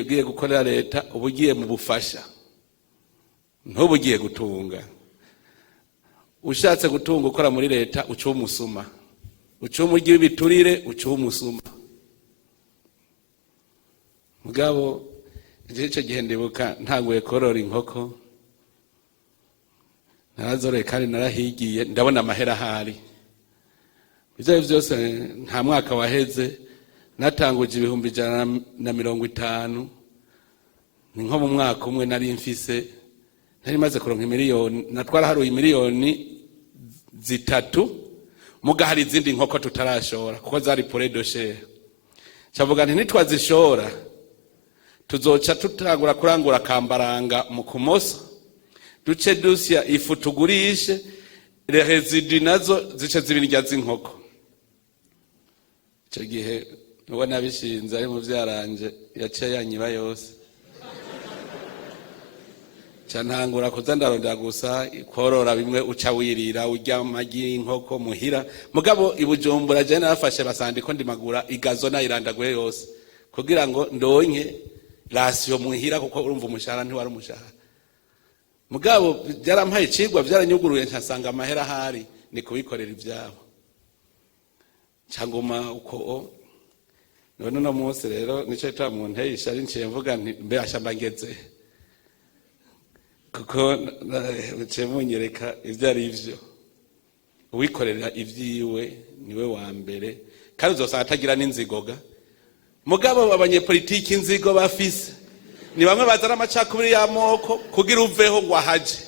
ugiye gukorera leta ubugiye mu bufasha ntubugiye gutunga. Ushatse gutunga ukora muri leta uca umusuma, uca umuryi w'ibiturire, uca umusuma. Mugabo ico gihe ndibuka ntaguye korora inkoko, narazore kandi narahigiye ndabona amahera ahari. Ivyo vyose nta mwaka waheze natanguje 150. Ni nko mu mwaka umwe nari mfise nari maze kuronka miliyoni, natwara haruye miliyoni 3 muga hari izindi nkoko tutarashora kuko zari pour de chair. Cavuga nti nitwazishora tuzoca tutangura kurangura kambaranga mu kumoso duce dusya ifu tugurishe les résidus nazo zice zibirya z'inkoko. Ico gihe ubona bishinze ari mu vyaranje yaciye yanyiba yose. Cyantangura kuza ndaronda gusa korora bimwe uca wirira urya amagi inkoko muhira. Mugabo ibujumbura je narafashe basandiko ndimagura igazo nayirandaguye yose kugira ngo ndonke rasio muhira kuko urumva umushahara ntiwari umushahara. Mugabo byarampaye cigwa byaranyuguruye nkasanga amahera hari ni kubikorera ivyabo. Cyangoma uko none no munsi rero nico cyo mu nteyisha ari nciye mvuga nti mbe ashamba ngeze kuko munyereka ivyo ari ivyo. Uwikorera ivyiwe niwe wa mbere kandi uzosanga atagira n'inzigoga. Mugabo abanyepolitiki inzigo bafise ni bamwe bazana amacakubiri y'amoko kugira uveho ngo ahaje,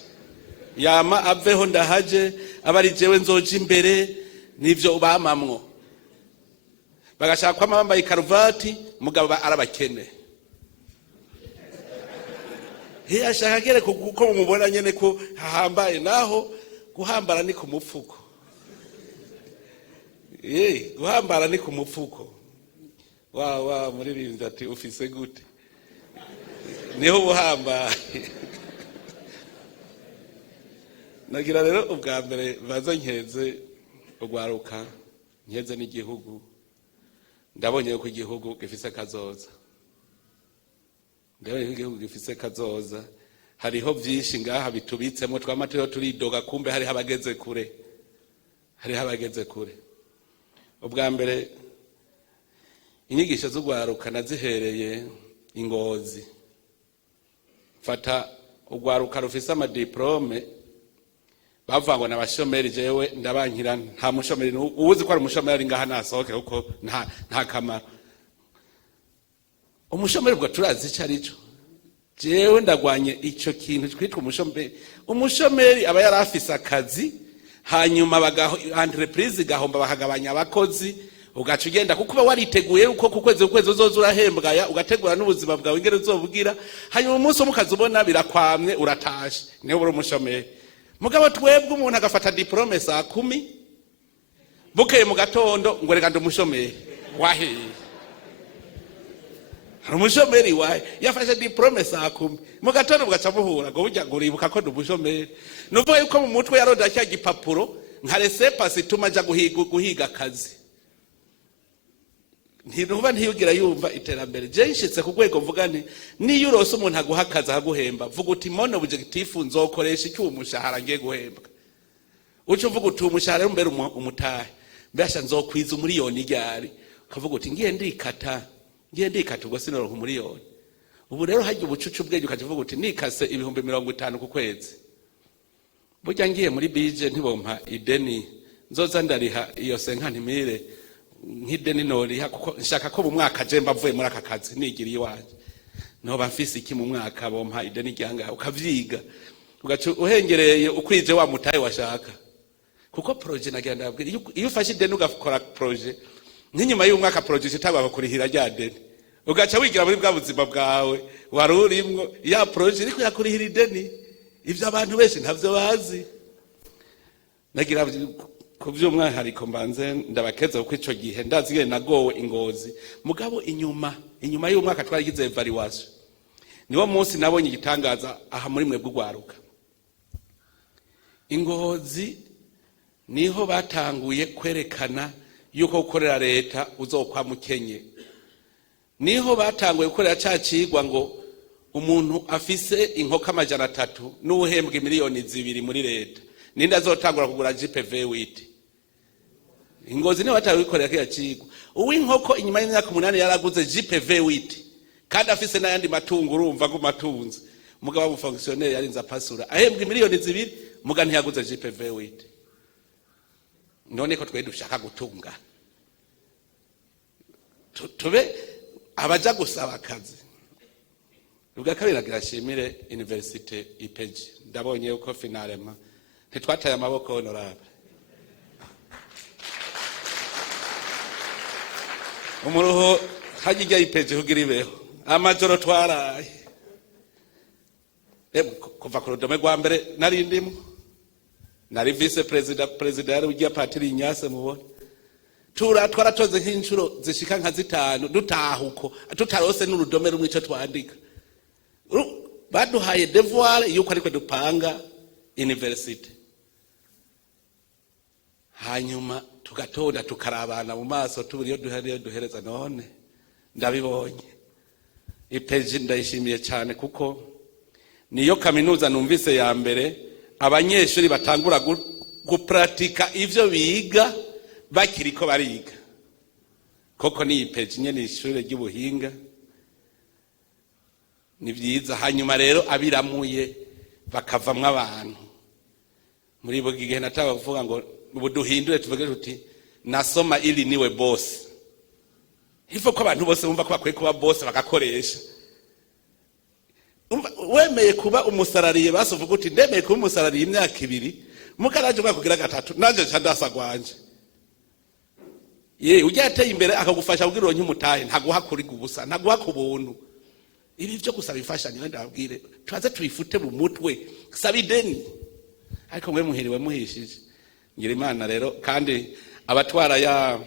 yama aveho ndahaje abari jewe nzoja imbere nivyo bamamwo. Bagashaka kwama bambaye karuvati mugabo arabakene. Ashaka gere kuko mubona nyene ko hahambaye naho guhambara ni ku mupfuko. Guhambara ni ku mupfuko. Wa muri rinda ati ufise gute? Niho buhambaye. Nagira rero ubwa mbere baza nkeze rwaruka nkeze n'igihugu. Ndabonye ko igihugu gifise kazoza. Ndabonye igihugu gifise kazoza. Hariho vyinshi ngaha bitubitsemo twamatero turidoga kumbe hari habageze kure. Hari habageze kure. Ubwa mbere inyigisho z'ugwaruka nazihereye Ingozi. Fata ugwaruka rufise ama diplome bavangwa n'abashomeri jewe ndabankira nta mushomeri ubuzi ko ari umushomeri ngaha nasohoke kuko nta kamaro. Umushomeri bwa turazi cyarico jewe ndagwanye ico kintu twitwa umushomeri. Umushomeri aba yarafise akazi hanyuma entreprise gahomba bakagabanya abakozi ugaca ugenda kuko wariteguye uko kukwezi uzoza urahembwa ugategura n'ubuzima bwawe ingere uzobugira hanyuma umunsi umukazi ubona birakwamye uratashe niho buri umushomeri. Mugabo twebwe umuntu agafata diplome 10 bukeye mu gatondo ngo reka ndumushomeri wahe. Umushomeri wahe yafashe diplome 10 mu gatondo bugaca muhura ngo burya guribuka ko ndumushomeri. Nuvuga yuko mu mutwe yaronda cya gipapuro nka resepasi tumaja guhiga akazi. Ntiruba ntiyugira yumva iterambere. Je nshitse ku rwego mvuga nti niyo urose umuntu aguhakaza aguhemba vuga uti mono objectif nzokoresha iki umushahara ngiye guhembwa. Uco uvuga uti umushahara mbere umutahe mbasha nzokwiza umuriyoni ryari ukavuga uti ngiye ndikata ubwo sinoronka umuriyoni. Ubu rero hajye ubucucu bwenge ukavuga uti nikase 50 ku kwezi. Burya ngiye muri bije ntibompa ideni nzoza ndariha iyo 50,000 nk'ideni noriha kuko nshaka ko mu mwaka je mbavuye muri aka kazi nigiriye iwaje. Noba mfise iki mu mwaka bompa ideni ryanga ukavyiga ugacu uhengereye ukwije wa mutaye washaka. Kuko projet nagenda abwira iyo ufashe ideni ugakora projet n'inyuma y'umwaka projet itagwa kurihira rya deni ugaca wigira muri bwa buzima bwawe warurimwo ya projet iri kuyakurihira ideni. Ivyo abantu benshi ntavyo bazi. Nagira ku by'umwihariko mbanze ndabakeze kuko ico gihe ndaziye nagowe Ingozi mugabo inyuma y'umwaka twarigize evaluation niwo munsi nabonye igitangaza aha muri mwe bw'ugwaruka Ingozi niho batanguye kwerekana yuko gukorera leta uzokwa mukenye niho batanguye gukorera cacigwa ngo umuntu afise inkoko 300 n'uhembwe miliyoni 2 muri leta ninde azotangura kugura J.P.G witi Ingozi niho batanguye gukorera kiya cigwa uw'inkoko inyuma y'imyaka 8 yaraguze J.P.G witi kandi afise n'ayandi matungo urumva ko matunze mugabo abo fonctionnaire yarinza pasura ahembwe miliyoni 2 muga ntiyaguze J.P.G witi none ko twe dushaka gutunga tube abaja gusaba akazi ubwa kabiri agashimire University J.P.G ndabonye uko finalema ntitwataye amaboko honorable umuruho hajya J.P.G kugira ibeho amajoro twaraye kuva ku rudome rwa mbere nari ndimo nari vice president yari ugiye patiri Inyase mubona twaratoze nk'inshuro zishika nka 5 dutahuko tutarose n'urudome rumwe ico twandika baduhaye devoir yuko ariko dupanga university hanyuma tugatonda tukarabana mu maso tuburiyo duhereza none ndabibonye J.P.G ndayishimiye cyane kuko niyo kaminuza numvise ya mbere abanyeshuri batangura gupratika ivyo biga bakiriko bariga koko ni J.P.G nyene ishure ry'ubuhinga ni byiza hanyuma rero abiramuye bakavamwe abantu muri bo gihe nataba kuvuga ngo ubuduhindure tuvuge tuti nasoma ili niwe boss hivyo ko abantu bose bumva ko bakwiye kuba boss bagakoresha wemeye kuba umusarariye basovuga uti ndemeye kuba umusarariye imyaka 2 mukaraje kugira 3 nanje cyandasa gwanje ujya ateye imbere akagufasha kugira uronke umutahe ntaguha kuri gubusa ntaguha ku buntu ibi byo gusaba ifashanyo ndabwire twaze tubifute mu mutwe saba ideni ariko mwe muhiriwe muhishije ngira Imana rero kandi abatwara ya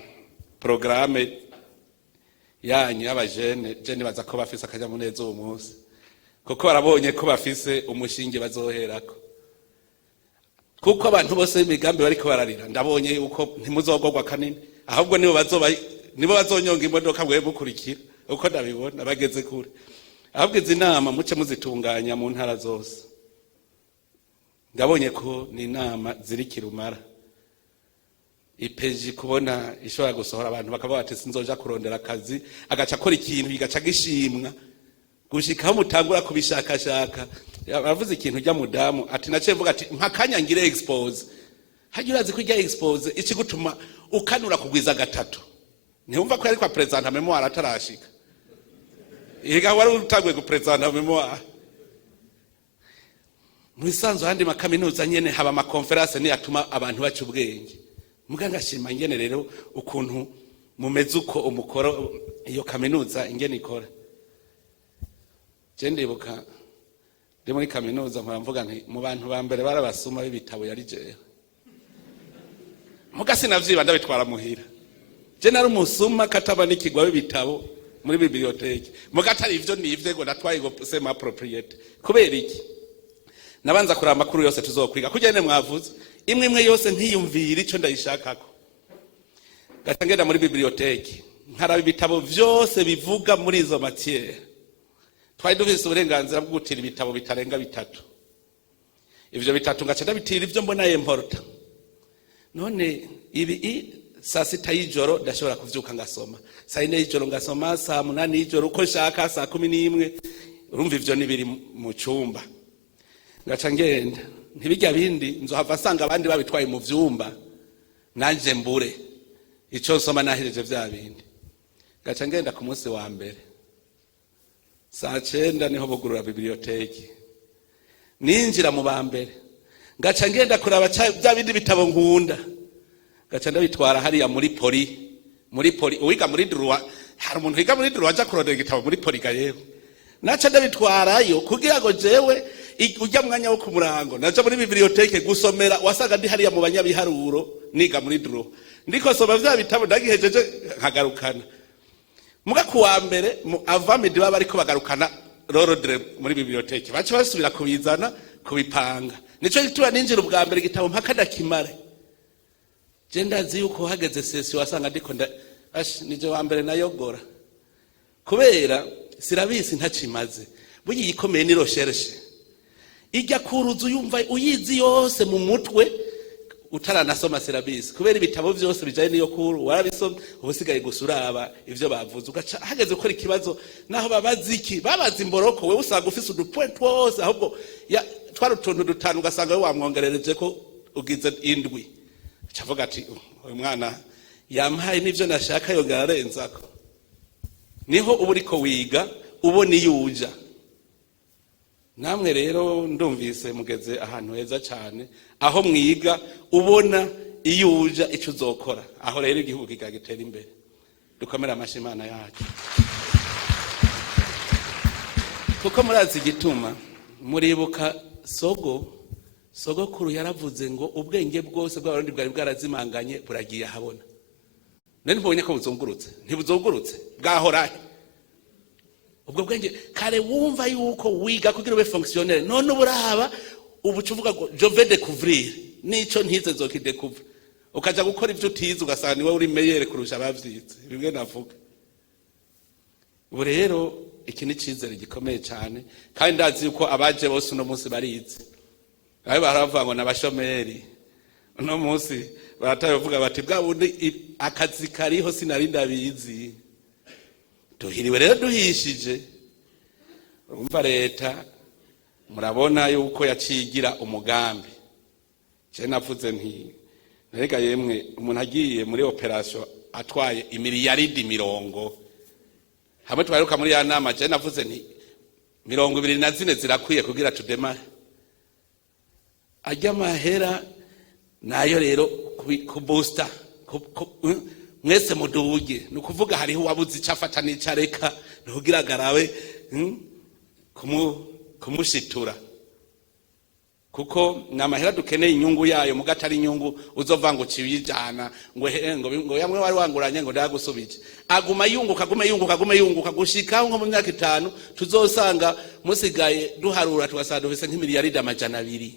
programme yanyu y'abajene jene baza ko bafise akanyamuneza uwo munsi kuko barabonye ko bafise umushinge bazoherako kuko abantu bose imigambi bariko bararira ndabonye uko ntimuzogogwa kanini ahubwo nibo bazonyonga imodoka bwe bukurikira uko ndabibona bageze kure ahubwo izi nama muce muzitunganya mu ntara zose ndabonye ko ni inama ziri kirumara J.P.G kubona ishobora gusohora abantu bakaba bati sinzoja kurondera akazi agaca akora ikintu bigaca gishimwa gushikaho mutangura kubishakashaka bavuze ikintu rya mudamu ati nace mvuga ati mpakanya ngire expose hagira urazi ko rya expose iki gutuma ukanura kugwiza 3 ntiyumva ko yari kwa president memoire atarashika iga wari utagwe ku president memoire mwisanzo handi makaminuza nyene haba ama conference ni yatuma abantu baca ubwenge muganga shima ngene rero ukuntu mumeze uko umukoro iyo kaminuza ingene ikora ndibuka ndi muri kaminuza mvuga nti mu bantu ba mbere barabasuma b'ibitabo yari jewe mugasi navyiba ndabitwara muhira je nari umusuma kataba n'ikigwa b'ibitabo muri biblioteke mugatari ivyo nivye ngo natwaye ngo sema appropriate kubera iki nabanza kuraba makuru yose tuzokwiga kujyane mwavuze imwe yose ntiyumvira ico ndayishakako gatangenda muri biblioteke nkaraba ibitabo vyose bivuga muri izo matière twari dufise uburenganzira bwo gutira ibitabo bitarenga 3 ivyo 3 ngaca ndabitira ivyo mbona importa none ibi saa 6 y'ijoro ndashobora kuvyuka ngasoma saa 4 y'ijoro ngasoma saa 8 y'ijoro uko nshaka saa 11 urumva ivyo nibiri mu cyumba ngaca ngenda ntibijya bindi nzohava sanga abandi babitwaye mu vyumba nanje mbure ico nsoma nahireje vya bindi ngaca ngenda ku munsi wa mbere saa 9 niho bugurura biblioteke ninjira mu bambere ngaca ngenda kuraba bya bindi bitabo nkunda ngaca ndabitwara hariya muri poli uwiga muri droit hari umuntu wiga muri droit aja kurondera igitabo muri poli gayewe naca ndabitwarayo kugira ngo jewe ujya mwanya wo kumurango naja muri biblioteke gusomera wasanga ndi hariya mu banyabiharuro niga muri dro ndiko soma vya bitabo ndagihejeje nkagarukana muga kuwa mbere avamidi baba ariko bagarukana rorodre muri biblioteke baca basubira kubizana kubipanga nico gituma ninjira ubwa mbere gitabo mpaka ndakimare je ndazi yuko hageze sesi wasanga ndiko nije wa mbere nayogora kubera sirabisi ntacimaze buyi yikomeye ni recherche ijya kuruzu yumva uyizi yose mu mutwe utaranasoma sirabisi kubera ibitabo byose bijaye niyo kuru warabisoma ubusigaye gusuraba ivyo bavuze ugaca hageze gukora ikibazo naho babaziki babaza imboroko we usanga ufise udupoint twose ahubwo twari utuntu dutanu ugasanga we wamwongerereje ko ugize indwi cavuga ati uyu mwana yampaye n'ivyo nashaka yongera arenzako niho uba uriko wiga ubona iyo uja namwe rero ndumvise mugeze ahantu heza cyane aho mwiga ubona iyo uja icyo uzokora aho rero igihugu kikagitera imbere dukomera amashimana yacu kuko murazi igituma muribuka sogokuru yaravuze ngo ubwenge bwose bw'abarundi bwari bwarazimanganye buragiye ahabona none ntibonye ko buzungurutse ntibuzungurutse bwahorahe ubwo bwenge kare wumva yuko wiga kugira ube fonctionnaire none uburaba ubucuvuga ngo je vais découvrir nico ntize nzokidécouvrir ukaja gukora ivyo utize ugasanga niwe uri meilleur kurusha abavyize bimwe navuga ubu rero iki ni cizere gikomeye cyane kandi ndazi yuko abaje bose uno munsi barize aho baravuga ngo nabashomeri uno munsi baratavuga bati bwa bundi akazi kariho sinari ndabizi duhiriwe rero duhishije urumva leta murabona yuko yacigira umugambi je navuze nti nega yemwe umuntu agiye muri operation atwaye imiliyaridi mirongo hamwe twaruka muri ya nama je navuze nti 24 zirakwiye kugira tudemare ajya mahera nayo rero ku booster mwese muduge nukuvuga hariho wabuze icafata n'icareka ntugira garawe kumushitura kuko namahera dukeneye inyungu yayo mugatari inyungu uzovanga uciyijana ngo yamwe wari wanguranye ngo ndagusubije aguma yunguka gushika nko mu myaka 5 tuzosanga musigaye duharura tugasanga dufise nk'imiliyaridi 200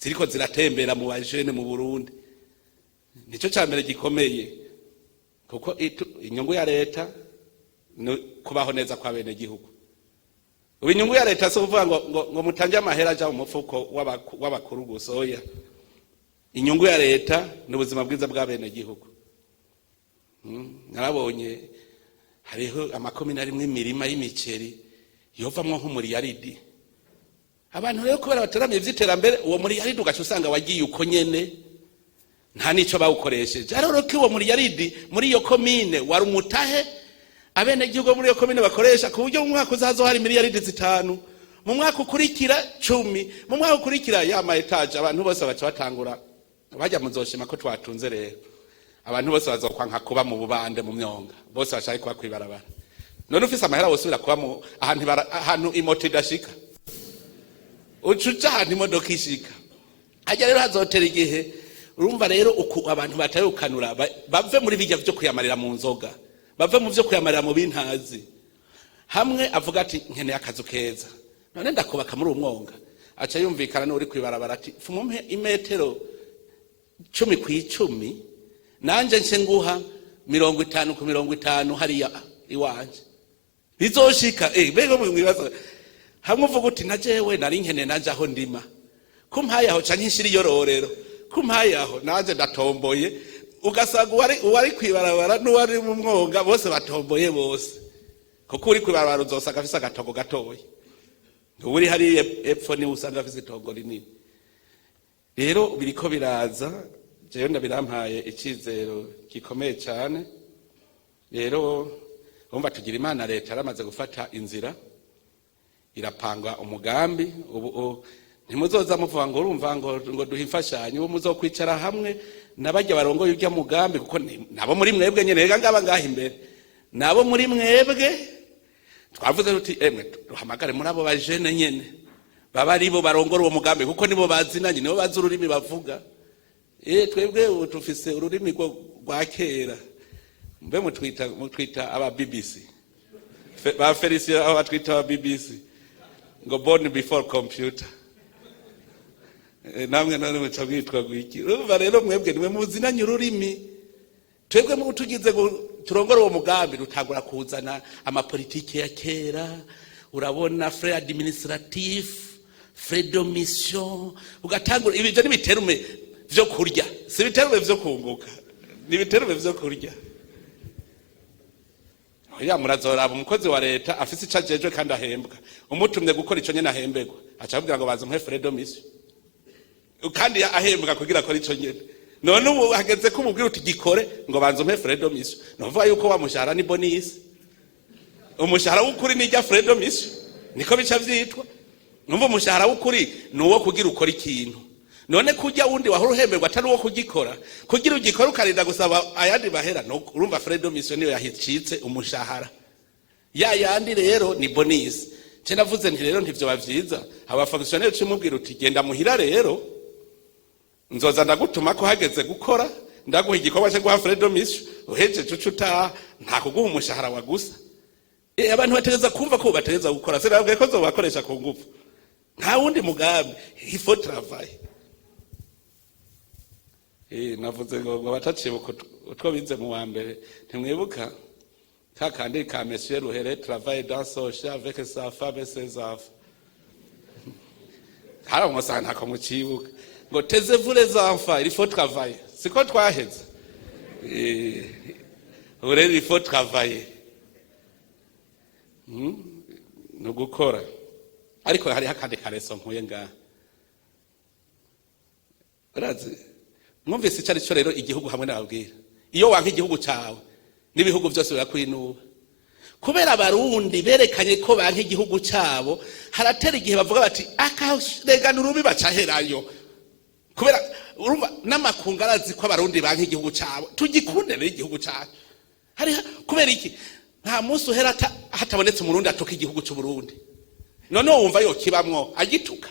ziriko ziratembera mu bajene mu Burundi nico cyambere gikomeye kuko inyungu ya leta kubaho neza kwa bene gihugu inyungu ya leta so kuvuga ngo mutange amahera aja mu mufuko w'abakuru gusoya inyungu ya leta n'ubuzima bwiza bwa bene gihugu narabonye hariho amakomine arimwe imirima y'imiceri yovamwo nk'umuriyaridi abantu rero kubera bataramiye ivy'iterambere uwo muriyaridi ugaca usanga wagiye uko nyene nta nico bawukoresheje ariko ko uwo muriyaridi muri iyo komine wari umutahe abene gihugu muri iyo komine bakoresha ku buryo mu mwaka uzazo hari miliyaridi 5 mu mwaka ukurikira 10 mu mwaka ukurikira ya ma etage abantu bose baca batangura bajya muzoshima ko twatunze rero abantu bose bazokwanka kuba mu bubande mu myonga bose bashaka kuba kwibarabara none ufise amahera wose ura kuba mu ahantu imoto idashika ucuca ahantu imodoka ishika ajya rero hazotera igihe urumva rero uko abantu batarukanura bave muri bijya byo kuyamarira mu nzoga bave mu byo kuyamarira mu bintazi hamwe avuga ati nkeneye akazu keza none ndakubaka muri umwonga aca yumvikana n'uri kwibarabara ati fumumpe imetero 10 ku 10 nanje nce nguha 50 ku 50 hariya iwanje bizoshika bego mwibaza hamwe uvuga uti najewe nari nkeneye nanje aho ndima kumpaye aho canke nshiri yororero kumpaye aho nanje ndatomboye ugasanga uwari kwibarabara n'uwari mu mwonga bose batomboye bose kuko uri kwibarabara uzosanga afise agatogo gatoye uri hari epfo ni usanga afise itongo rinini rero biriko biraza jewe ndabirampaye icizero gikomeye cyane rero umva tugira imana leta yaramaze gufata inzira irapanga umugambi ubu ntimuzoza muvuga ngo urumva ngo duhimfashanye ubu muzokwicara hamwe nabajya barongoye ujya mugambi kuko nabo muri mwebwe nyene rega ngaba ngaha imbere nabo muri mwebwe twavuze tuti emwe duhamagare muri abo bajene nyene baba aribo barongora uwo mugambi kuko nibo bazinanye nibo bazi ururimi bavuga. Twebwe ubu tufise ururimi rwa kera, mbe mutwita aba BBC ba Felicia, aho batwita aba BBC ngo born before computer. Namwe none muca mwitwa gwiki. Urumva rero mwebwe nimwe muzinanye ururimi, twebwe mu tugize turongora uwo mugambi rutagura kuzana amapolitike ya kera, urabona frais administratif, frais de mission, ugatangura ibyo n'ibiterume vyo kurya, si biterume vyo kunguka, ni biterume vyo kurya. Oya murazoraba umukozi wa leta afise icajejwe kandi ahembwa, umutumye gukora ico nyene ahembegwa, acabwira ngo baza muhe frais de mission, kandi ahembwa kugira akora ico nyene. None ubu hageze ko umubwira uti gikore ngo banze umuhe frais de mission, novuga yuko wa mushahara ni bonus. Umushahara w'ukuri ni rya frais de mission, niko bica vyitwa. Numva umushahara w'ukuri nuwo kugira ukora ikintu. None kujya wundi wahora uhemberwa atari uwo kugikora, kugira ugikora ukarinda gusaba ayandi bahera, no urumva frais de mission niyo yahicitse umushahara. Ya yandi rero ni bonus. Ce navuze nti rero ntivyo bavyiza, aba fonctionnaire cimubwira uti genda muhira rero, nzoza ndagutuma ko hageze gukora, ndaguha igikorwa cyo guha frais de mission, uheje cucuta nta kuguha umushahara wa gusa. Abantu bategeza kumva ko bategeza gukora, sirabwe ko zo bakoresha ku ngufu. Nta wundi mugambi, il faut travailler. Navuze ngo bataciye utwo bize mu wa mbere, ntimwibuka kakandi ka monsieur Ruhere, travaille dans son champ avec sa femme et ses enfants. Hara musana ko mucibuka ngo taisez-vous les enfants, il faut travailler. Siko twaheze. Urere il faut travailler. No gukora. Ariko hari hakandi kareso nkuye nga. Urazi mwumvise cyari cyo rero igihugu hamwe n'ababwira. Iyo wanka igihugu cyawe n'ibihugu byose birakwinuba. Kubera abarundi berekanye ko banka igihugu cyabo, haratera igihe bavuga bati akaregana urubi bacaherayo. Kubera urumva n'amakungu arazi ko abarundi banka igihugu cyabo, tugikunde rero igihugu cyacu. Hari kubera iki? Nta munsi uhera hatabonetse umurundi atoka igihugu cy'u Burundi. None wumva yo kibamwo agituka.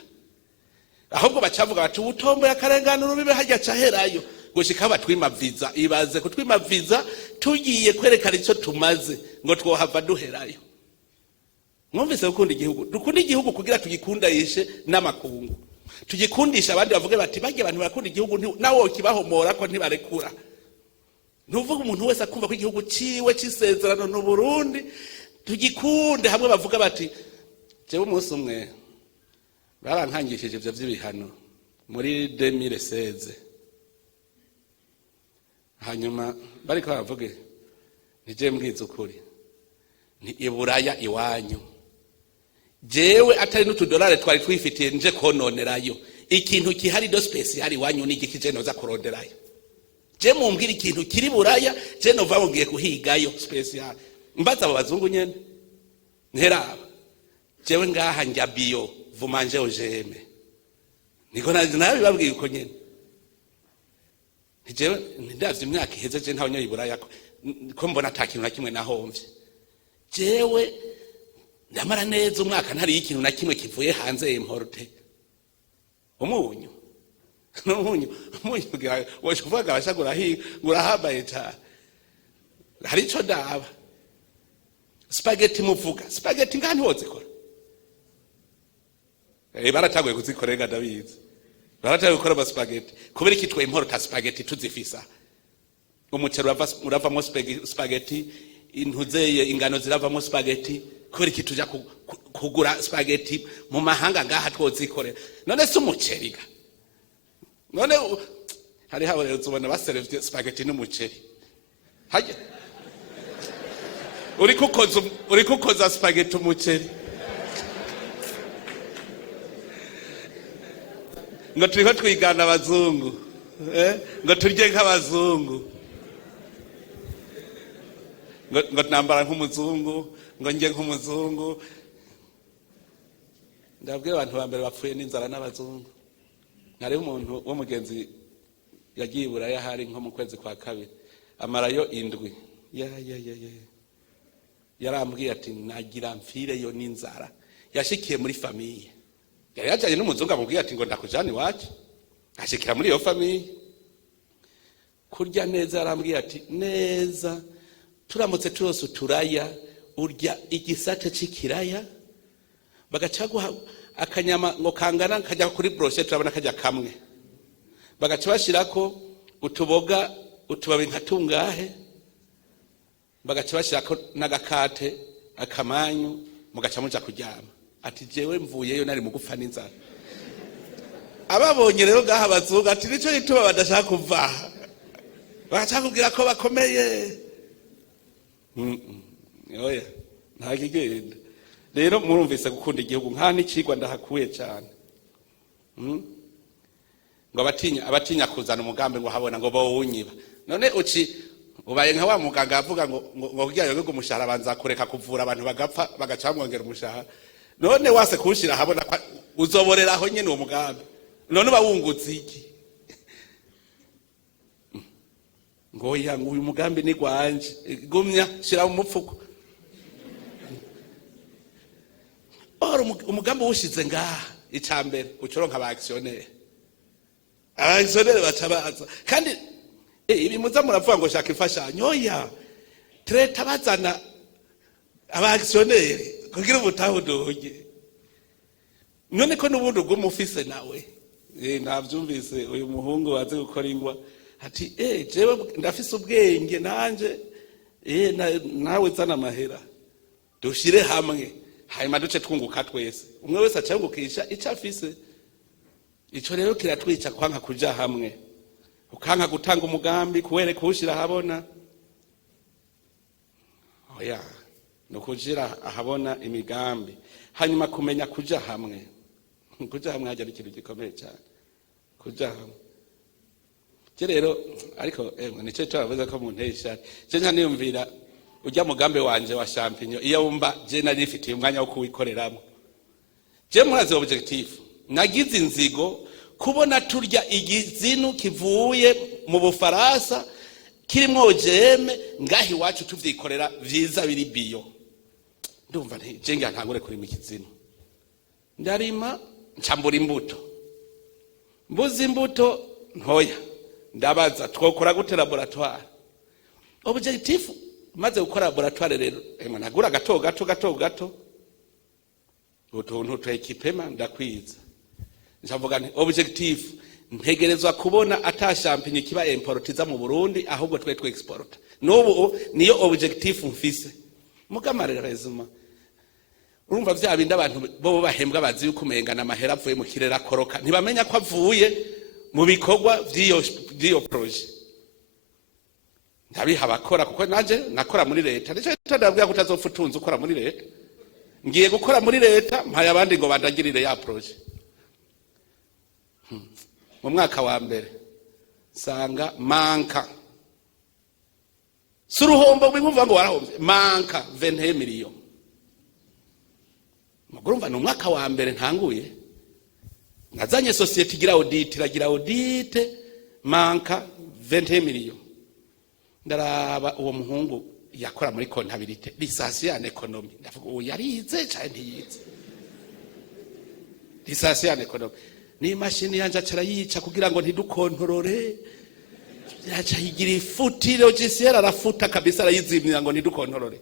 Ahubwo bacavuga bati utombo yakarengana urubibe hajya caherayo, gushika batwima visa. Ibaze kutwima visa tugiye kwerekana ico tumaze ngo twohava duherayo. Mwumvise gukunda igihugu, dukunda igihugu kugira tugikunda yishe n'amakungu, tugikundisha abandi bavuge bati bage abantu bakunda igihugu nawo kibahomora ko ntibarekura. Nuvuga umuntu wese akumva ko igihugu ciwe cisezerano no Burundi tugikunde, hamwe bavuga bati jewe umunsi umwe barankangishije ivyo vy'ibihano muri 2016. Hanyuma bariko bavuge nije mbwiza ukuri ni iburaya iwanyu, jewe atari n'utudolari twari twifitiye nje kononerayo, ikintu kihari do special iwanyu ni igikije noza kuronderayo. Je mumbwira ikintu kiri buraya, je nova ngiye kuhigayo special. Mbaza abo bazungu nyene nteraba, jewe ngaha njya bio vous mangez au GM. Niko nabi babwiye uko nyene. Jewe ndavye imyaka iheze je ntawo nyoye buraya ko mbona atakintu na kimwe nahomvye. Jewe ndamara neza umwaka ntari ikintu na kimwe kivuye hanze importe. Umunyu umunyu gira washuvaga bashagura hi urahabaye cyane. Hari ico daba. Spaghetti muvuga, spaghetti ngani wozikora? Barataguye kuzikorega ndabizi. Barataguye gukora spaghetti. Kubera iki twe importa spaghetti tuzifisa. Umucero uravamo spaghetti, intuzeye ingano ziravamo spaghetti. Kubera iki tuja kugura spaghetti mu mahanga ngaha twozikorera. None se umuceriga. None hari habo rero tubona baserevye spaghetti n'umuceri. Haje uri kukoza spaghetti umuceri. Ngo turiko twigana abazungu, ngo turye nk'abazungu, ngo nambara nk'umuzungu, ngo nje nk'umuzungu. Ndabwiye abantu bambere bapfuye n'inzara n'abazungu. Nari umuntu wo mugenzi yagiye iburaya hari nko mu kwezi kwa kabiri, amarayo 7. Yarambwiye ati nagira mfire yo n'inzara. Yashikiye muri famiye yari yajanye n'umuzungu amubwiye ati ngo ndakujana iwacu, ashikira muri iyo famiye kurya neza. Yarambwiye ati neza turamutse turose uturaya urya igisate c'ikiraya, bagaca guha akanyama ngo kangana kajya kuri brochette, turabona kajya kamwe, bagaca bashirako utuboga utubabi nka tungahe, bagaca bashirako n'agakate akamanyu, mugaca muja kuryama. Ati jewe mvuyeyo nari mugupfa n'inzara. Ababonye rero gaha abazungu ati nico gituma badashaka kuva, bagaca kugira ko bakomeye. Oya nta kigenda. Rero murumvise gukunda igihugu nka n'icigwa ndahakuye cyane. Ngo abatinya kuzana umugambi ngo habona ngo bawunyiba. None ubaye nka wa muganga avuga ngo kugira yo umushahara banza kureka kuvura abantu bagapfa bagacamwongera umushahara. None wase kushira habona uzoboreraho nyene uwo mugambi. None bawungutse iki? Ngo yangu uyu mugambi ni gwanje gumya shira mu mupfuko. Umugambi ushize ngaha icambere ucoronka aba actionnaire. Abactionnaire bacabaza kandi ibi muza muravuga ngo shaka imfashanyo. Oya treta bazana aba actionnaire kugira ubutahudoge. None ko n'ubundi bw'umufise nawe navyumvise uyu muhungu waze gukora ingwa ati jewe ndafise ubwenge nanje nawe zana amahera dushire hamwe hanyuma duce twunguka twese, umwe wese acangukisha ico afise. Ico rero kiratwica kwanka kuja hamwe, ukanka gutanga umugambi kuwere kuwushira habona. Oya no kujira ahabona imigambi hanyuma kumenya kuja hamwe. Kuja hamwe haje ikintu gikomeye cyane, kuja hamwe. Rero ariko nico twavuze ko mu ntesha je ntaniyumvira ujya mugambe wanje wa champignon iyo wumva je nari rifitiye umwanya wo kuwikoreramo. Je murazi objective nagize inzigo kubona turya igizinu kivuye mu Bufaransa kirimwo jeme ngahi wacu tuvyikorera vyiza biri bio. Ndumva nti je ngira ntangure kuri mikizinu ndarima ncambura imbuto, mbuzi imbuto ntoya, ndabaza twokora gute laboratoire. Objective maze gukora laboratoire rero nagura gato utuntu twekipema ndakwiza. Njavuga nti objective ntegerezwa kubona ata champagne kiba importiza mu Burundi ahubwo twe export. N'ubu niyo objective mfise mugamare rezuma. Urumva vya bindi abantu bo bahembwa bazi yuko umengana amahera avuye mu kirere akoroka, ntibamenya ko avuye mu bikorwa vy'iyo projet. Ndabiha bakora kuko naje nakora muri leta. Nico ndabwira kutazopfa utunze ukora muri leta. Ngiye gukora muri leta mpaye abandi ngo bandagirire ya projet. Mu mwaka wa mbere sanga manka suruhombo bimvuga ngo warahombe manka 20 million. Mugurumva no mwaka wa mbere ntanguye nazanye societe igira audit manka 20 million. Ndaraba uwo muhungu yakora muri comptabilité lisansi ya economy, ndavuga uwo yarize cyane ntiyize lisansi ya economy. Ni mashini yanje acarayica kugira ngo ntidukontorore, yaca yigira ifuti logiciel arafuta kabisa arayizimira ngo ntidukontorore.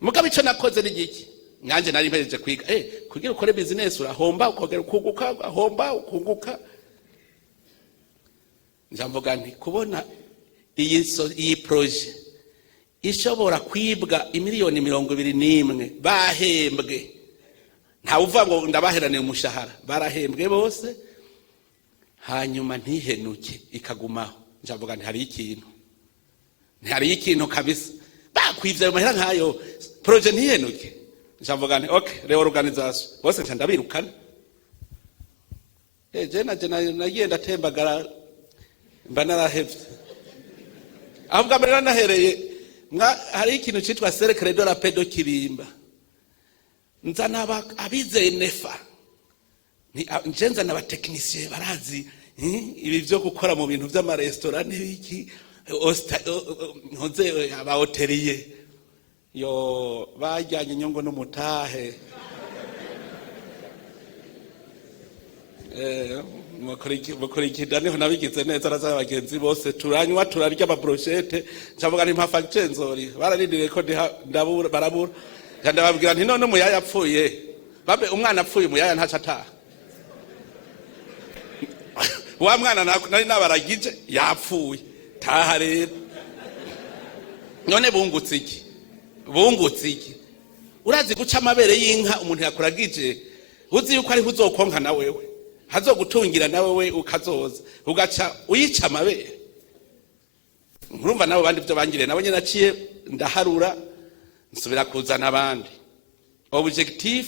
Mugabe ico nakoze ni giki nyanje nari mpejeje kwiga kugira ukore business urahomba ukogera kuguka, ahomba ukunguka. Njamvuga nti kubona iyi projet ishobora kwibwa imiliyoni 21 bahembwe, nta uvuga ngo ndabaheraniye umushahara, barahembwe bose hanyuma ntihenuke ikagumaho. Njamvuga nti hari ikintu kabisa bakwivye ayo mahera nkayo projet ntihenuke. Njamvuga nti okay reorganisation bose ndabirukana. Je nagiye ndatembagara mba narahevye. Ahubwo mbere nahereye hari ikintu citwa cercle de la pedo Kirimba. Nzana abize nefa njenza n'abatekinisiye barazi ibi byo gukora mu bintu by'ama restaurant n'iki ntuze aba hotelier yo bajyanye inyungu n'umutahe mukurikira niho nabigize neza araza abagenzi bose turanywa turarya amabroshete ncavuga nti mpafagitire nzori bararindiriye ko barabura ndababwira nti none umuyaya apfuye babe umwana apfuye umuyaya ntaca ataha wa mwana nari nabaragije yapfuye taha rero none bungutse iki urazi guca amabere y'inka umuntu yakuragije uzi yuko ari uzokonka na wewe hazogutungira na wewe ukazoza ugaca uyica amabere murumva nabo bandi byo bangire nabo nyene naciye ndaharura nsubira kuzana abandi objectif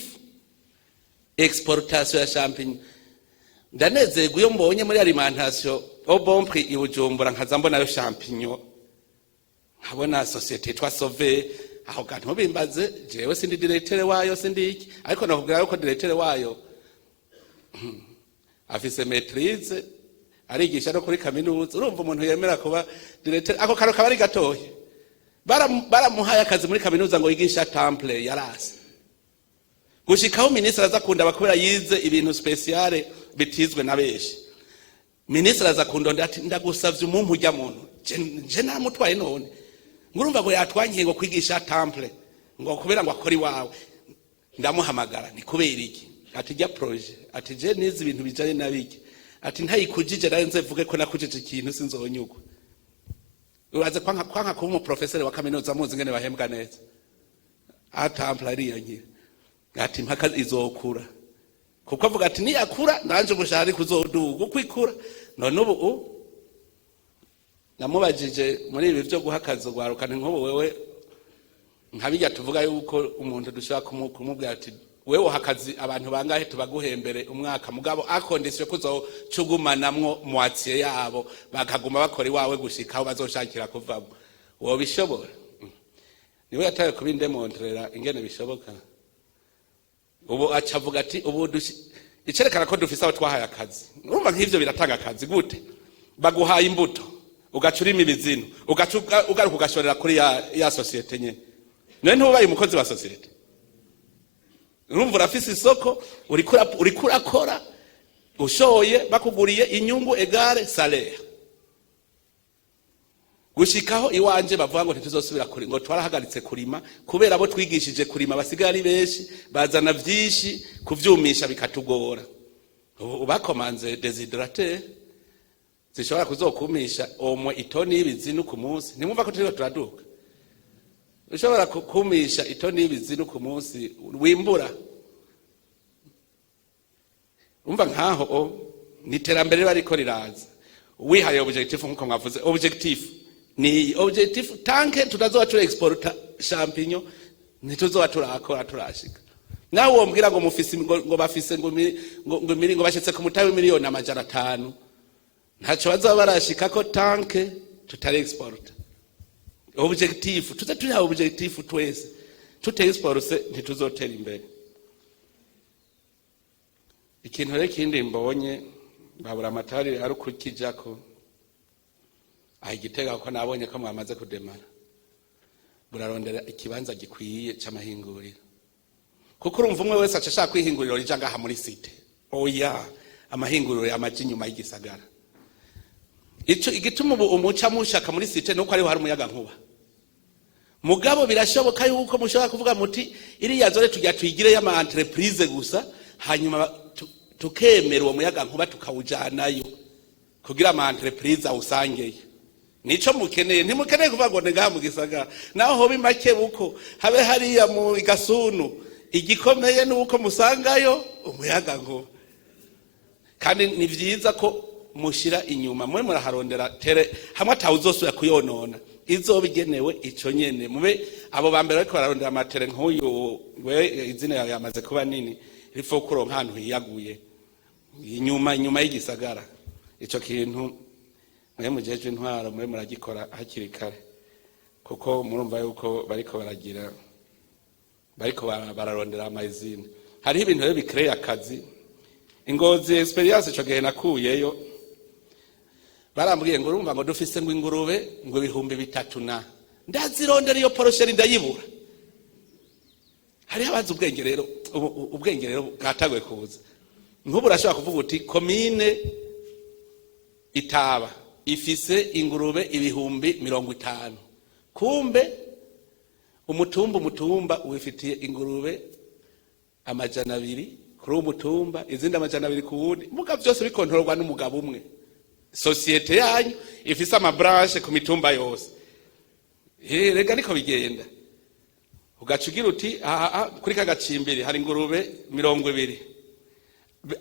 exportation ya champagne ndanezerwa iyo mbonye muri alimentation au bon prix i Bujumbura nkaza mbonayo champignon nkabona societe twa sauver aho kantu mubimbaze jewe sindi directeur wayo sindi iki ariko nakubwira yuko directeur wayo afise maîtrise arigisha no kuri kaminuza urumva umuntu yemera kuba directeur ako karo kabari gatoye baramuhaye akazi muri kaminuza ngo yigisha temple yarase gushikaho ministre azakunda bakubera yize ibintu speciale bitizwe na beshi ministre azakunda ati ndagusavye umuntu ujya muntu je namutwaye none ngurumva ngo yatwangiye ngo kwigisha temple ngo kubera ngo akori wawe ndamuhamagara ni kubera iki ati jya projet ati je nizi ibintu bijanye nabiki ati ntayikujije narenze vuge ko nakujije ikintu sinzonyugwa uraze kwanka kuba umu professor wa kaminuza muzi ngene bahembwa neza temple ariyo nyine ati mpaka izokura kuko avuga ati niyakura ndanje umushahara kuzoduga ukwikura none ubu namubajije muri ibi byo guhakaza rwarukana nk'ubu wewe nkabijya tuvuga yuko umuntu dushaka kumubwira ati wewe hakazi abantu bangahe tubaguhembere umwaka mugabo akondisiyo kuzocugumanamwo mwatsiye yabo bakaguma bakora iwawe gushikaho bazoshakira kuvamo wowe bishobora niwe yataye kubindemontrera ingene bishoboka ubu acavuga ati ubu icerekana ko dufise abo twahaye akazi urumva nk'ivyo biratanga akazi gute baguhaye imbuto ugacurima ibizino ugaruka ugashorera kuri ya societe nyene none ntubaye umukozi wa societe urumva urafise isoko uriko urakora ushoye bakuguriye inyungu egare salaire gushikaho iwanje bavuga ngo ntituzosubira kuri ngo twarahagaritse kurima kubera abo twigishije kurima basigaye ari benshi bazana vyinshi kuvyumisha bikatugora ubakomanze desidrateur zishobora kuzokumisha omwe itoni y'ibizinu ku munsi nimumva ko turiho turaduka ushobora kumisha itoni y'ibizinu ku munsi wimbura umva nkaho ni terambere bariko riraza wihaye objectif nkuko mwavuze objectif ni objectif tanke tutazoba tura exporta champignon ntituzoba turakora turashika nawe wombwira ngo mufise ngo bafise ngo bashitse ku mutawe miliyoni amajana 5 ntaco bazoba barashika ko tanke tutari exporta objectif tuze turi objectif twese tute exporse ntituzotera imbere ikintu rero kindi mbonye babura amatari ari kukijako ahigitega ko nabonye ko mwamaze kudemara burarondera ikibanza gikwiye c'amahinguriro kuko urumva umwe wese acashaka kwihinguriro rija ngaha muri site oya amahinguriro yamaje inyuma y'igisagara ico igituma umuca mushaka muri site nuko ari hari umuyaga nkuba mugabo birashoboka yuko mushobora kuvuga muti iriya zore tujya tuyigire y'ama entreprise gusa hanyuma tukemera uwo muyaga nkuba tukawujanayo kugira ama entreprise awusangeye nico mukeneye ntimukeneye kuvuga ngo ngaha mu gisagara naho hobi make buko habe hariya mu Gasunu igikomeye nuko musangayo umuyaga nkuba kandi ni vyiza ko mushira inyuma mwe muraharondera tere hamwe atawuzosubira kuyonona izobigenewe ico nyene mube abo bambere ariko bararondera amatere nk'uyu we izina yamaze kuba nini rifo kuronka ahantu hiyaguye inyuma y'igisagara ico kintu mwe mujeje intwaro mwe muragikora hakiri kare kuko murumva yuko bariko bararondera amazina hari ibintu rero bikreye akazi Ingozi experience ico gihe nakuyeyo barambwiye ngo urumva ngo dufise ngo ingurube ngo 300 na ndazirondera iyo porosheri ndayibura hari abazi ubwenge rero bwatagwe kuza nk'ubu urashobora kuvuga uti komine Itaba ifise ingurube 50,000, kumbe umutumba wifitiye ingurube 200 kuri umutumba, izindi 200 ku wundi, muga byose bikontororwa n'umugabo umwe. Societe yanyu ifise amabranche ku mitumba yose. Rega niko bigenda. Ugacugira uti kuri kagacimbiri hari ingurube 20.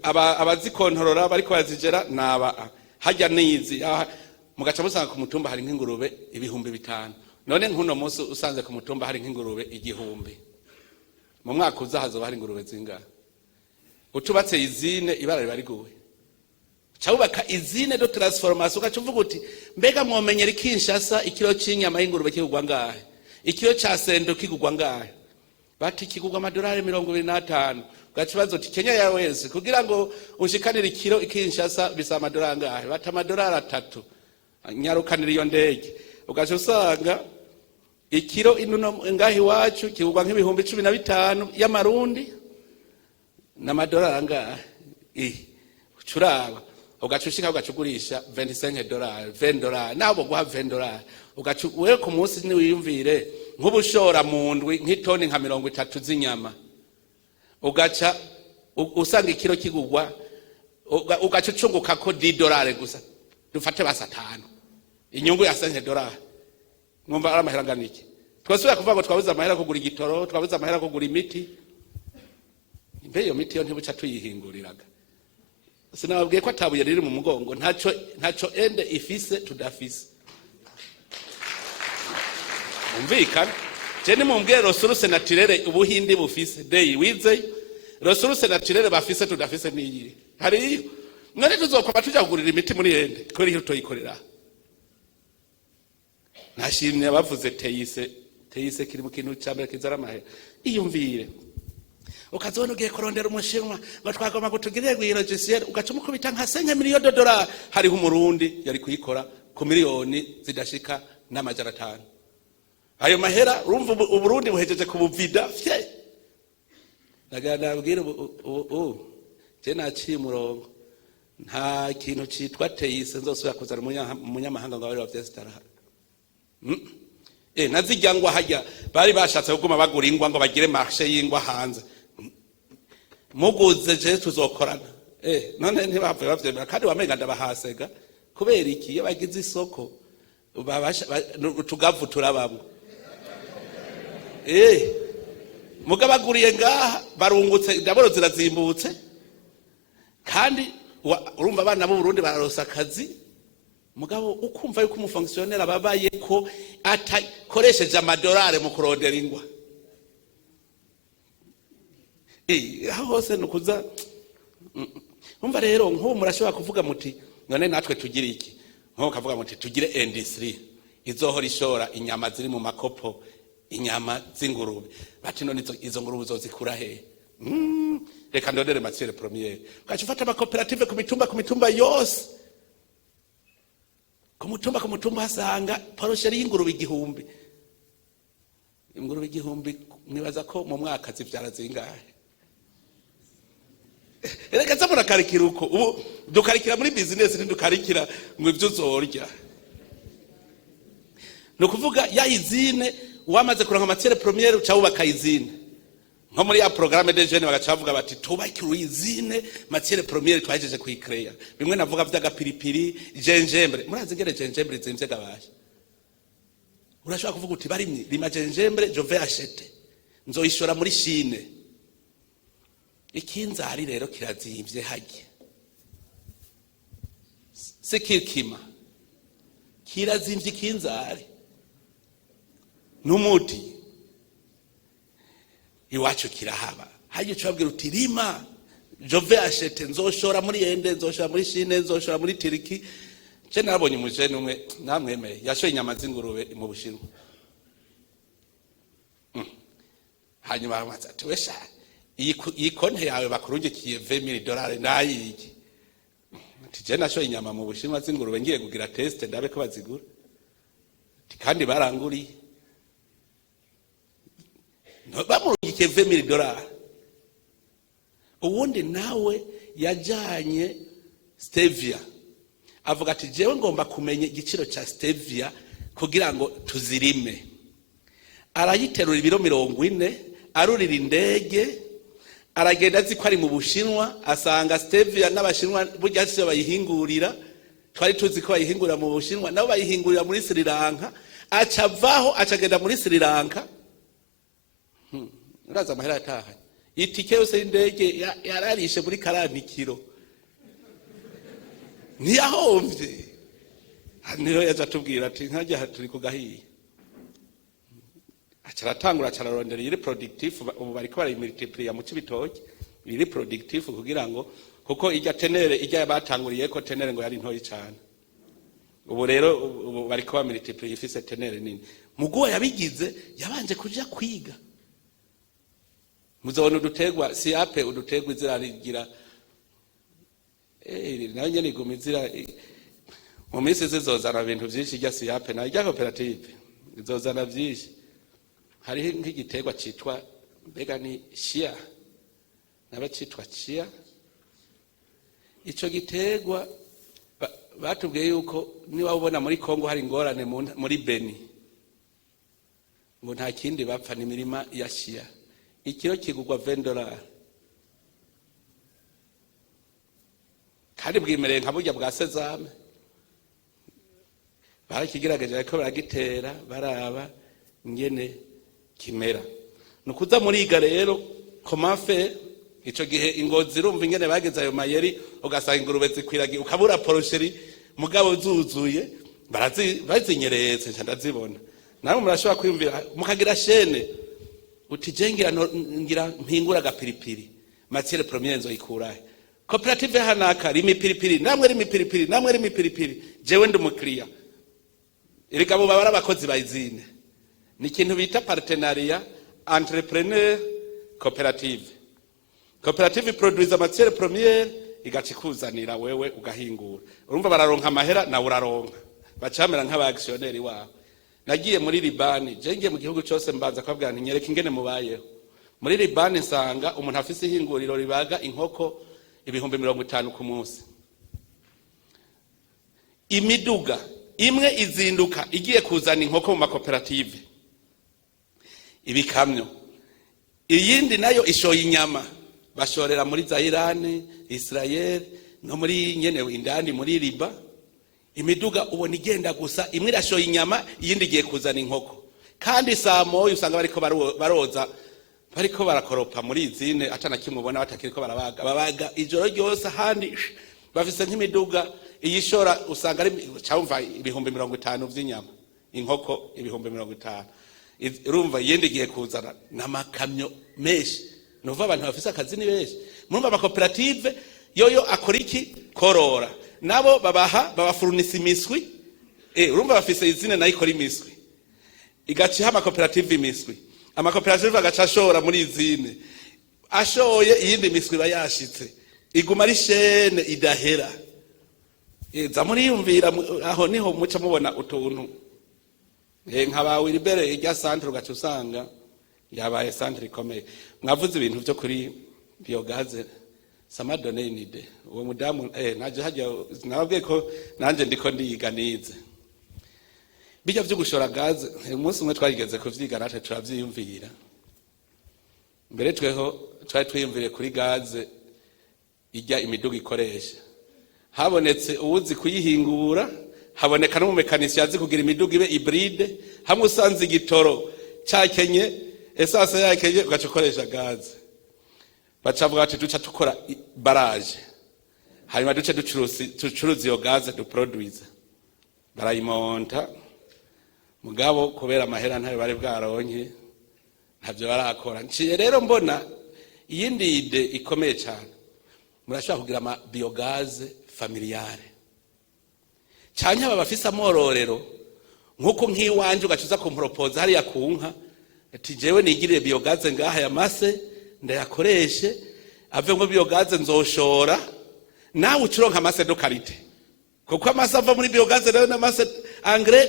Abazikontorora bariko bazigera naba hajya nizi mugaca musanga ku mutumba hari nk'ingurube 5,000. None nkuno munsi usanze ku mutumba hari nk'ingurube 1,000. Mu mwaka uzahazo hari ingurube zingahe? Utubatse izine ibara riba riguwe. Cawubaka izine do transformation ugacuvuga uti mbega mwomenyera ikinshasa ikiro c'inyama y'ingurube kigugwa ngahe? Ikiro ca sendo kigugwa ngahe? Bati kigugwa $25. Gachibazo uti Kenya Airways kugira ngo ushikanire ikiro ikinshasa bisa $3 ngahe? Bata $3. Nyarukanira iyo ndege. Ugaca usanga ikiro inuno ngahi wacu kigugwa nk'ibihumbi 15 y'amarundi na $1 ngahe? Ucuraba ugacushika ugacugurisha $25, $20 nabo guha $20. Ugacuwe ku munsi ni wiyumvire nk'ubushora mu ndwi nk'itoni nka 30 z'inyama. Ugaca usanga ikiro kigugwa ugacucunguka ko $10 gusa. Dufate basa 5. Inyungu ya $5. Ngomba ara mahera nganiki. Twasubira kuvuga ngo twabuza amahera kugura igitoro, twabuza amahera kugura imiti. Imbe iyo miti yo ntibuca tuyihinguriraga. Sinababwiye ko atabuye riri mu mugongo ntaco ende ifise tudafise. Umvikana je ni mumbwiye ressource naturelle ubuhindi bufise dey wize ressource naturelle bafise tudafise niyiri hari none tuzokoma tuja kugurira imiti muri ende ko iri toyikorera. Nashimye bavuze teise kiri mu kintu cyambere kizara amahera. Iyumvire ukazona ugiye kurondera umushinwa ngo twagoma gutugirire gwirogisiere ugacumukubita nka $5 miliyoni hariho umurundi yari kuyikora ku miliyoni zidashika n'500. Ayo mahera urumva uburundi buhejeje kubuvida fye. Naganda abwira je naciye umurongo nta kintu citwa teise nzosubira kuzana umunyamahanga ngo bari bavyesitara. Nazijya ngwa hajya bari bashatse kuguma bagura ingwa ngo bagire marché y'ingwa hanze. Muguze je tuzokorana. None ntibapfe bavyemera kandi wamenga ndabahasega kubera iki iyo bagize isoko tugavu turabamwe. Mugabaguriye ngaha barungutse ndaboro zirazimbutse kandi urumva abana b'u Burundi bararosa akazi. Mugabo ukumva yuko umufonctionnaire ababaye ko atakoresheje $1 mu kurondera ingwa. Hose nukuza umva rero nk'ubu murashobora kuvuga muti none natwe tugira iki? Nko kavuga muti tugire industry izohora ishora inyama ziri mu makopo, inyama z'ingurube. Bati none izo ngurube uzozikura he? Reka ndondere matière première. Ukacufata ama cooperative ku mitumba yose. Ku mutumba hasanga porosheri y'ingurube 1,000. Ingurube 1,000 mwibaza ko mu mwaka zivyara zingahe? Reka zamura karikira uko ubu dukarikira muri business ndukarikira ngo ivyo uzorya. No kuvuga ya izine wamaze kuranka matière première ucawubaka izine. Nko muri ya programme de jeune bagacavuga bati tubakira izine matière première twajeje kuyicreya. Bimwe navuga vy'agapiripiri, gingembre. Murazi ngere gingembre zimvye gabaje. Urashaka kuvuga uti barimye rima gingembre je vais acheter. Nzoyishora muri Chine. Ikinzari rero kirazimvye hajye. Sekirkima. Kirazimvye ikinzari. Numuti. Iwacu kirahaba. Hajye cubabwira uti rima je vais acheter nzoshora muri ende nzoshora muri Chine nzoshora muri Turki. Je nabonye umujene umwe namwemeye yashoye inyama z'ingurube mu Bushinwa. Hanyuma bamaze ati wesha iyi konte yawe bakurungikiye $20,000 nayiki. Ati je nashoye inyama mu Bushinwa z'ingurube ngiye kugira test ndabe ko bazigura. Kandi baranguriye. No bamurungikiye $20,000. Uwundi nawe yajanye stevia, avuga ati jewe ngomba kumenya igiciro ca stevia kugira ngo tuzirime. Arayiterura ibiro 40, arurira indege, aragenda azi ko ari mu Bushinwa, asanga stevia n'Abashinwa burya siyo bayihingurira, twari tuzi ko bayihingurira mu Bushinwa, nabo bayihingurira muri Sri Lanka. Acavaho acagenda muri Sri Lanka, uraza amahera yatahanye, itike yose y'indege yararishe muri 40 kilo, ntiyahomvye. Niyo yaza tubwira ati nkajya turi kugahiye. Acaratangura acararondera iri productive, ubu bariko barimultiplier mu Cibitoke, iri productive kugira ngo, kuko ijya tenere ijya batanguriye ko tenere ngo yari ntoyi cyane. Ubu rero ubu bariko bamultiplier ifise tenere nini. Mugo yabigize yabanje kuja kwiga. Muzabona udutegwa siape, udutegwa izirarigira nayo nyene igumizira mu minsi zizozana ibintu byinshi ijya siape na ijya koperative izozana byinshi. Hariho nk'igitegwa citwa mbega ni chia, n'abacitwa chia. Ico gitegwa batubwiye yuko niba ubona muri Kongo hari ingorane muri Beni, ngo nta kindi bapfa ni imirima ya chia. Ikiro kigugwa $20, kandi bwimereye nka burya bwa sezame. Barakigerageje ariko baragitera baraba ingene kimera. Nukuza muriga rero komafe, ico gihe ingozi irumva ingene bageze ayo mayeri, ugasanga ingurube zikwiragiye ukabura porosheri mugabo zuzuye, bazinyeretse ndazibona. Nawe murashobora kwiyumvira mukagira shene uti ngira mpingura agapiripiri, matière première nzoyikurahe. Koperative hanaka rimi piripiri, namwe rimi piripiri, namwe rimi piripiri, jewe ndi umukiriya. Erega bo babara abakozi bayizine. Ni ikintu bita partenariat entrepreneur cooperative. Cooperative produise matière première, igacikuzanira wewe ugahingura. Urumva bararonka amahera na uraronka. Bacamera nk'aba actionnaire wabo. Nagiye muri Libani, ngiye mu gihugu cyose mbanza kwabwira nyereka ingene mubayeho. Muri Libani nsanga umuntu afise ihinguriro ribaga inkoko 50,000 ku munsi. Imiduga imwe izinduka igiye kuzana inkoko mu makoperative, ibikamyo. Iyindi nayo ishoye inyama, bashorera muri Zairane, Israel, no muri nyene indani muri Liba. Imiduga ubona igenda gusa, imwe irashoye inyama, iyindi igiye kuzana inkoko. Kandi saa moya usanga bariko baroza, bariko barakoropa muri izine, atana kimwe ubona batakiriko babaga ijoro ryose. Handi bafise nk'imiduga iyishora usanga ari cyumva 50,000 vy'inyama, inkoko 50,000. Urumva yende giye kuzana n'amakamyo menshi. Nova abantu bafise akazi ni benshi. Murumva amakoperative yoyo akora iki? Korora. Nabo babafurunisa imiswi. Urumva bafise izine nayo ikora imiswi. Igaciha amakoperative imiswi. Amakoperative agacashora muri izine. Ashoye iyindi miswi bayashitse. Iguma ari shene idahera. Za muri yumvira aho niho muca mubona utuntu. Nk'abawe ibere irya centre ugacusanga yabaye centre ikomeye. Mwavuze ibintu byo kuri biogaze. Samadone nide. Uwo mudamu naje hajya nababwiye ko nanje ndiko ndiga nize. Bijya byo gushora gaze, umunsi umwe twarigeze kuvyiga natwe turavyiyumvira. Mbere tweho twari twiyumvire kuri gaze ijya imiduga ikoresha. Habonetse uwuzi kuyihingura, haboneka n'umumekanisi yazi kugira imiduga ibe hybride, hamwe usanze igitoro cyakenye esase yakenye ugacokoresha gaze. Bacavuga ati duca tukora barage, hanyuma duce ducuruza iyo gaze duproduise. Barayimonta, mugabo kubera amahera ntayo bari bwaronke ntavyo barakora. Nciye rero mbona iyindi ide ikomeye cyane, murashobora kugira ama biogaze familiare. Cyanya aba bafise amororero nkuko nk'iwanje ugacuza kumpropose hariya kunka ati jewe nigirire biogaze ngaha ya mase ndayakoreshe, ave ngo biogaze nzoshora, nawe ucuronka amase do qualité. Kuko amase ava muri biogaze nayo n'amase engrais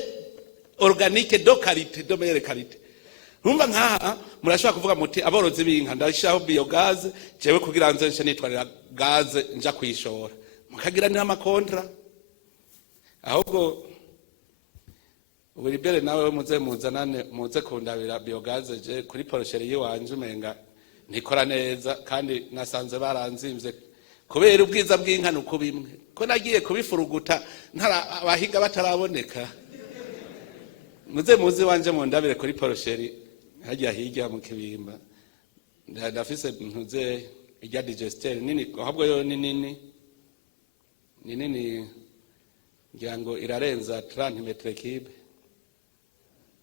organique do qualité, do meilleure qualité. Numva nkaha murashobora kuvuga muti aborozi b'inka ndashaho biogaze jewe kugira nze nitwarira gaze nja kwishora mukagira ni amakontra ahubwo Wilibere nawe muze muzanane muze kundabira biogaze je kuri porosheri yiwanje umenga nikora neza kandi nasanze baranzimvye kubera ubwiza bw'inka nuko bimwe ko nagiye kubifuruguta ntara abahiga bataraboneka muze wanje mundabire kuri porosheri hajya hirya mu kibimba ndafise ntuze ijya digester nini ahubwo yo nini ngira ngo irarenza 30 metre cube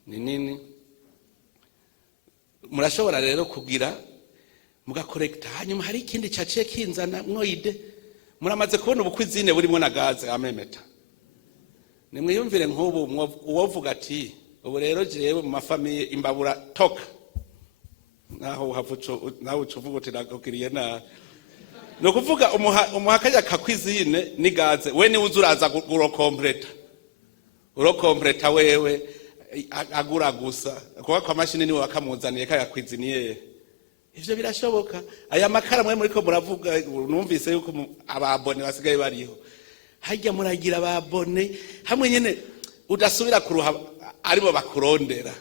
nini murashobora rero kugira mugakorekta hanyuma hari ikindi caciye kinzana mwoide muramaze kubona ubukwizine burimo na gaze amemeta nimwiyumvire nk'ubu uwovuga ati ubu rero jewe mu mafamiye imbabura toka naho havuco naho ucuvuga uti nakokiriye na no kuvuga umuhakanya kakwizine ni gaze we ni uzuraza urokompleta wewe agura gusa kuba kwa mashini niwe wakamuzaniye kagakwiziniye ivyo birashoboka aya makara mwe muriko muravuga numvise yuko ababone basigaye bariho hajya muragira ababone hamwe nyene udasubira kuruha aribo bakurondera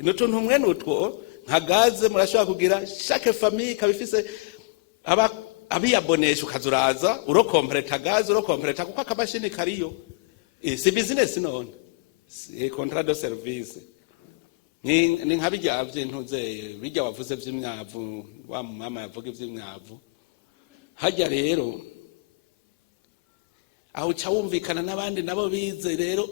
n'utuntu mwene utwo nka gaze murashobora kugira chaque famille kabifise abiyabonesha ukazuraza urokompleta gaze urokompleta kuko akamashini kariyo si business none contrat de service ni nkabijya by'intuzeye bijya wavuze by'imyavu wa mama yavuga iby'imyavu hajya rero aho cyawumvikana n'abandi nabo bize rero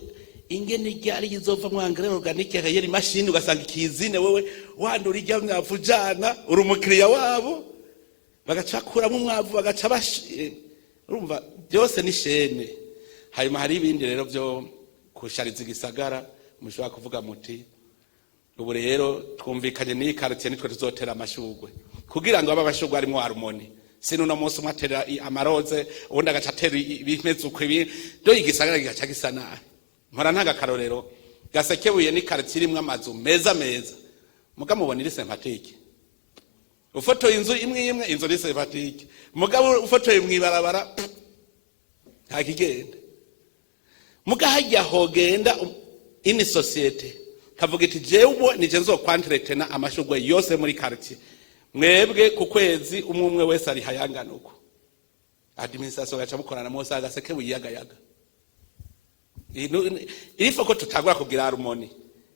ingene ryari izova mwangere organique yari machine ugasanga ikizine wewe wandura ijya myavu jana uri umukiriya wabo bagacakura mu mwavu bagaca urumva byose ni shene hanyuma hari ibindi rero byo kushariza igisagara mushobora kuvuga muti ubu rero twumvikanye n'iyi quartier nitwe tuzotera amashugwe kugira ngo aba bashugwe arimo harmony sino no munsi mwatera amaroze ubundi agacatera ibimeze uko ibi do igisagara gigaca gisa nabi mpora ntanga karorero gasekebuye ni quartier imwe amazu meza mugabo mubona iri sympathique ufotoye inzu imwe inzu iri sympathique mugabo ufotoye mwibarabara nta kigenda mugahajya hogenda ini societe kavuga iti jewe nije nzokwantrete na amashugwe yose muri quartier mwebwe ku kwezi umwe wese ari hayangana uko administration gacha mukorana mose agaseke buyagayaga irifo ko tutagwa kugira harmony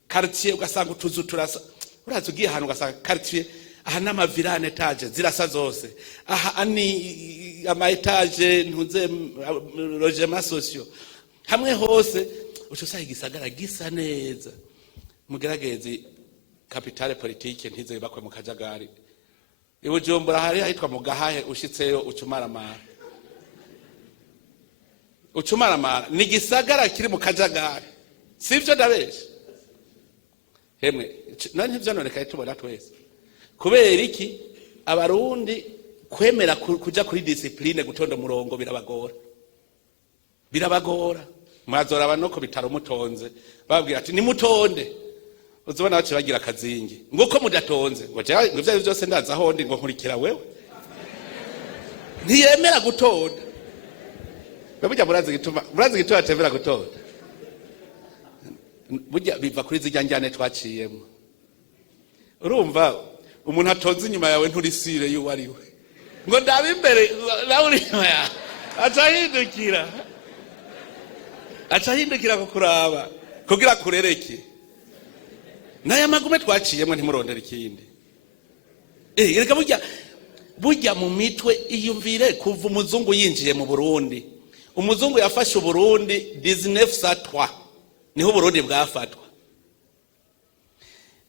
quartier ugasanga utuzu turasa uraza ugiye ahantu ugasanga quartier aha n'amavirane etage zirasa zose aha ani ama etage ntuze logement sociaux hamwe hose ucusanga igisagara gisa neza mugerageze capitale politique ntize bakwe mu kajagari ibujumbura hari ahitwa mu gahahe ushitseyo ucumaramara ni gisagara kiri mu kajagari sivyo ndabesha hemwe nani ivyo none kaye tubona twese kubera iki abarundi kwemera kuja kuri discipline gutonda murongo birabagora mwazora abanoko bitaro mutonze babwira ati nimutonde uzobona bace bagira akazingi ngoko mudatonze ngo ivyo byose ndaza hondi ngo nkurikira wewe ntiyemera gutonda babujya murazi gituma atevera gutonda burya biva kuri zijya njyane twaciyemo urumva umuntu atonze inyuma yawe nturisire yuko ari we ngo ndabe imbere nawe uri inyuma yawe acahindukira kukuraba kugira kurereke naya magume twaciyemo ntimurondera ikindi reka burya mu mitwe iyumvire kuva umuzungu yinjiye mu Burundi umuzungu yafashe Burundi 1903 niho Burundi bwafatwa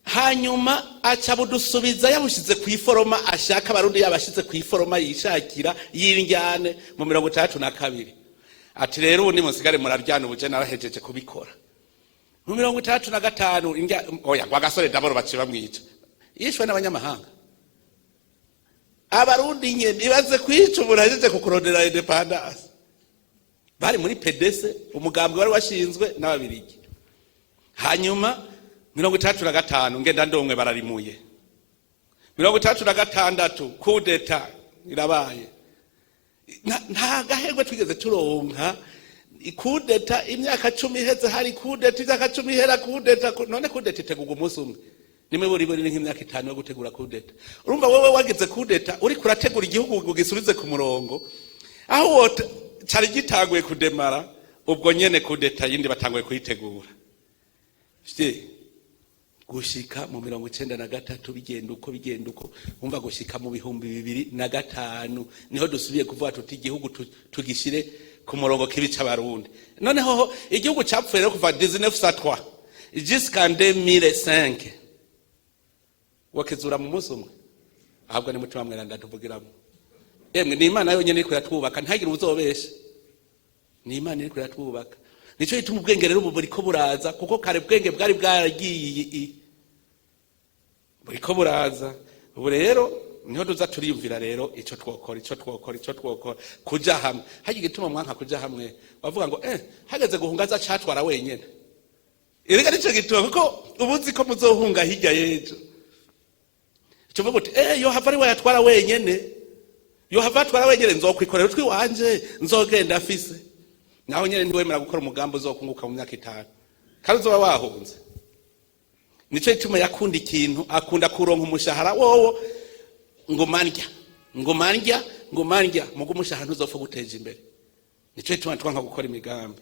hanyuma aca budusubiza yabushize ku iforoma ashaka abarundi yabashize ku iforoma yishakira yinjyane mu 1932 ati rero ubu nimusigare muraryana ubuje narahejeje kubikora mu 1935 oya kwa gasore daboro baciye bamwica yishwe n'abanyamahanga abarundi nyene ibaze kwica uburahejeje kukurondera independence bari muri PDC umugambwe wari washinzwe n'ababirigi hanyuma 1935 ngenda ndomwe bararimuye 1936 coup d'etat irabaye nta gahengwe twigeze turonka ikudeta imyaka 10 iheze hari kudeta imyaka 10 ihera kudeta none kudeta itegurwa umunsi umwe nimwe buri nk'imyaka 5 yo gutegura kudeta urumva wowe wagize kudeta uri kurategura igihugu ugisubize ku murongo aho cyari gitanguye kudemara ubwo nyene kudeta yindi batanguye kuyitegura gushika mu 1993 bigenda uko umva gushika mu 2005 niho dusubiye kuvuga tuti igihugu tugishire ku murongo kibica abarundi noneho igihugu cyapfuye rero kuva 1903 jusqu'en 2005 wakizura mu munsi umwe ahubwo ni mutima mweranda tuvugiramo emwe ni Imana yonyene iri kuratwubaka ntagire uzobesha ni Imana iri kuratwubaka nico ituma ubwenge rero buriko buraza kuko kare bwenge bwari bwaragiye buriko buraza ubu rero niho duza turiyumvira rero ico twokora kuja hamwe hagiye gituma mwanka kuja hamwe bavuga ngo hageze guhunga za catwara wenyene erega nico gituma kuko ubuzi ko muzohunga hirya yejo tuvuga uti yo hava ari we yatwara wenyene yo hava atwara wenyene nzokwikorera utwi wanje nzogenda afise naho nyene ntiwemera gukora umugambo uzokunguka mu myaka 5 kandi uzoba wahunze nico ituma yakunda ikintu akunda kuronka umushahara wowo ngo mandya mugo umushahara ntuzopfa guteje imbere nico ituma twanka gukora imigambi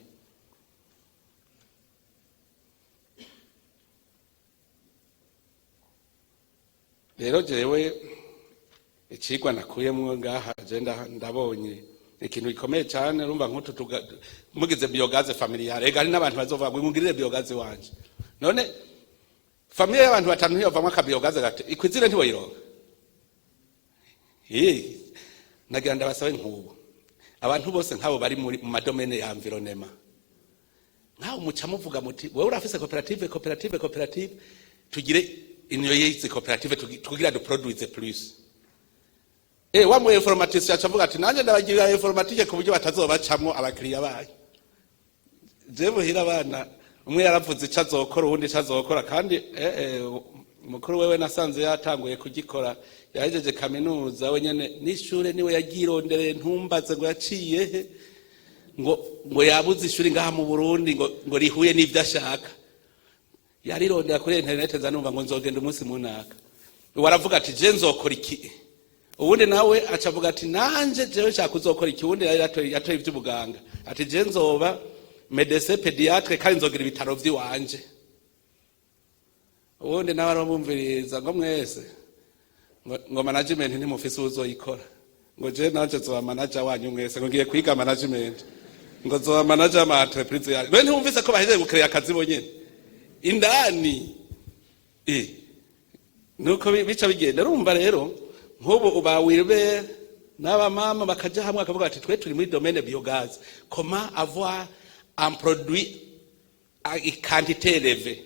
rero jewe ikigwa nakuyemwo ngaha agenda ndabonye ikintu gikomeye cyane urumva nk'utu mugize biogaze familiale ega ari n'abantu bazova ngwimugirire biogaze wanje none familie y'abantu batanu yovamwe ka biogaze gate ikwizire ntiboyironka nagira ndabasabe nk'ubu abantu bose nk'abo bari mu madomene ya environnement nkaho muca muvuga muti wewe urafise koperative tugire inyo yize koperative tugira du produire plus wamwe informatique acavuga ati nanje ndabagira informatique ku buryo batazobacamwo abakiriya bayo je muhira abana umwe yaravuze icazokora ubundi icazokora kandi mukuru wewe nasanze yatanguye kugikora yahejeje kaminuza wenyene n'ishure niwe yagirondereye ntumbaze ngo yaciye he ngo yabuze ishuri ngaha mu Burundi ngo rihuye n'ivyo ashaka yarirondera kuri internet zanumva ngo nzogenda umunsi munaka waravuga ati je nzokora iki ubundi nawe acavuga ati nanje jewe nshaka uzokora iki ubundi yatoye ivy'ubuganga ati je nzoba médecin pédiatre kandi nzogira ibitaro vy'iwanje ubundi nawe arabumviriza ngo mwese ngo management ntimufise uzoyikora ngo je nanje zoba manager wanyu mwese ngo ngiye kwiga management ngo zoba manager ma entreprise yawe bene ntumvise ko bahejeje gukereya akazi bonyene indani nuko bica bigenda urumva rero nk'ubu ubawirbe n'aba mama bakaja hamwe akavuga ati twe turi muri domaine biogaz comment avoir un produit à quantité élevée